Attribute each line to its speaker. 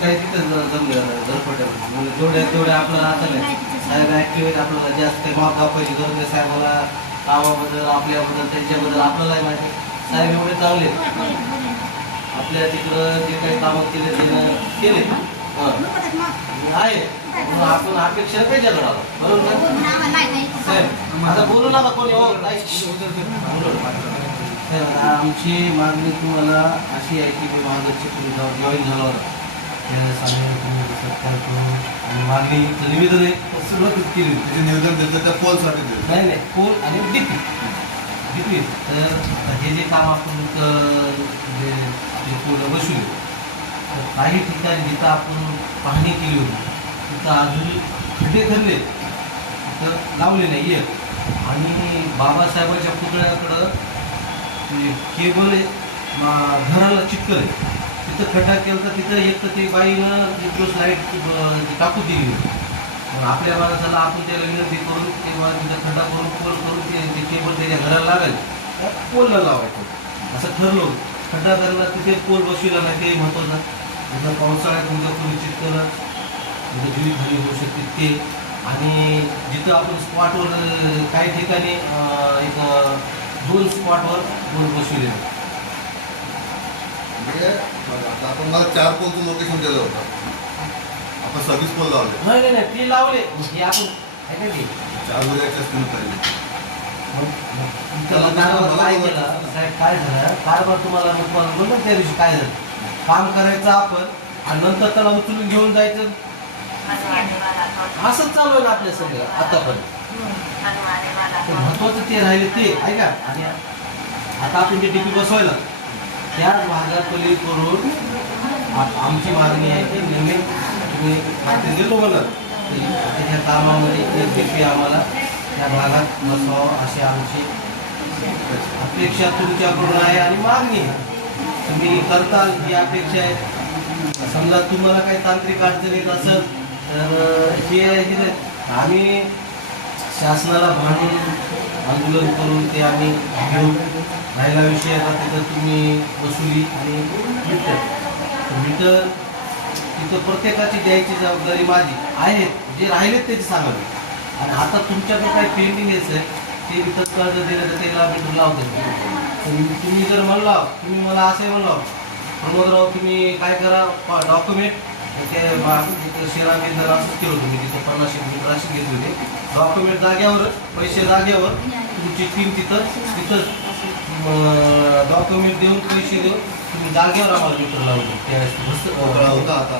Speaker 1: काही तिथं जमलं झरपट्यामध्ये म्हणजे जेवढ्या तेवढ्या आपल्याला आता नाही साहेब ऍक्टिव्ह आहेत आपल्याला जास्त काही माप दाखवायची गरज नाही साहेबाला कामाबद्दल आपल्याबद्दल त्यांच्याबद्दल आपल्यालाही माहिती. साहेब एवढे चांगले. आपल्या तिकडं जे काही कामं केले त्यानं केले. आहे. म्हणून आपण अपेक्षा त्याच्याकडे आलो बरोबर ना? साहेब आता बोलू नका कोणी हो आमची मागणी तुम्हाला अशी आहे की मी मागचे तुम्ही जॉईन झालो आणि मागणी निवेदन आहे. तर सुरुवातच केली होती.
Speaker 2: निवेदन दिलं त्या पोलसाठी दिलं
Speaker 1: नाही नाही पोल आणि डीपी डीपी तर हे जे काम आपण जे जे पोल बसवले तर काही ठिकाणी जिथं आपण पाहणी केली होती तिथं अजूनही खड्डे धरले तिथं लावले नाही एक आणि बाबासाहेबांच्या पुतळ्याकडं केबल आहे, मा- घराला चिटकल आहे. तिथं खड्डा केला तर तिथं एक तर ते बाईनं दिवस लाइट टाकू दिली. मग आपल्या माणसाला आपण त्याला विनंती करून किंवा तिथं खड्डा करून पोल करून ते केबल त्याच्या घराला लागायला त्या पोलला लावायचं. असं ठरलो खड्डा करायला तिथे पोल बसविला नाही ते महत्त्वाचं. जसं पावसाळ्यात तुमचं कोणी चिटकलं म्हणजे जीवितहानी होऊ शकते ते. आणि जिथं आपण स्पॉटवर काही ठिकाणी एक दोन स्पॉटवर पोल बसविले.
Speaker 2: म्हणजे आता आपण मला चार पोलचं लोकेशन दिलं होतं. आपण सव्वीस पोल लावले.
Speaker 1: नाही नाही नाही ते लावले. हे आपण आहे का ते?
Speaker 2: चार उद्याच्या स्क्रीन पाहिजे.
Speaker 1: त्याला कारभार काय केला? साहेब काय झालं? कारभार तुम्हाला मी तुम्हाला बोललो ना त्या दिवशी काय झालं? काम करायचं आपण आणि नंतर त्याला उचलून घेऊन जायचं. असंच चालू आहे ना आपल्या सगळं आतापर्यंत. तर महत्वाचं ते राहिले ते ऐका आणि आता आपण जे डीपी बसवायला त्या भागातली करून आमची मागणी आहे की नेहमी तुम्ही खाते दिलो म्हणत त्याच्या कामामध्ये एक व्यक्ती आम्हाला त्या भागात बसवावं अशी आमची अपेक्षा तुमच्याकडून आहे आणि मागणी आहे. तुम्ही करताल ही अपेक्षा आहे. समजा तुम्हाला काही तांत्रिक अडचण येत असेल तर हे हे नाही. आम्ही शासनाला मानून आंदोलन करून ते आम्ही घेऊ. राहिला विषय आता तिथं तुम्ही वसुली आणि मीटर मीटर तिथं प्रत्येकाची द्यायची जबाबदारी माझी. आहे जे राहिलेत त्याची सांगावी. आणि आता तुमच्याकडे काही पेंडिंग यायचं आहे ते तिथं कर्ज दिलं तर त्याला मीटर लावतो. तर तुम्ही जर म्हणला तुम्ही मला असंही म्हणला प्रमोदराव तुम्ही काय करा? डॉक्युमेंट ते शिरा केंद्र असंच केलं होतं. मी तिथं पन्नास मीटर घेतली होती. डॉक्युमेंट जाग्यावर पैसे जाग्यावर तुमची टीम तिथं तिथं डॉक्युमेंट देऊन पैसे देऊन तुम्ही जागेवर आम्हाला मीटर लावतो त्यावेळेस
Speaker 2: होता आता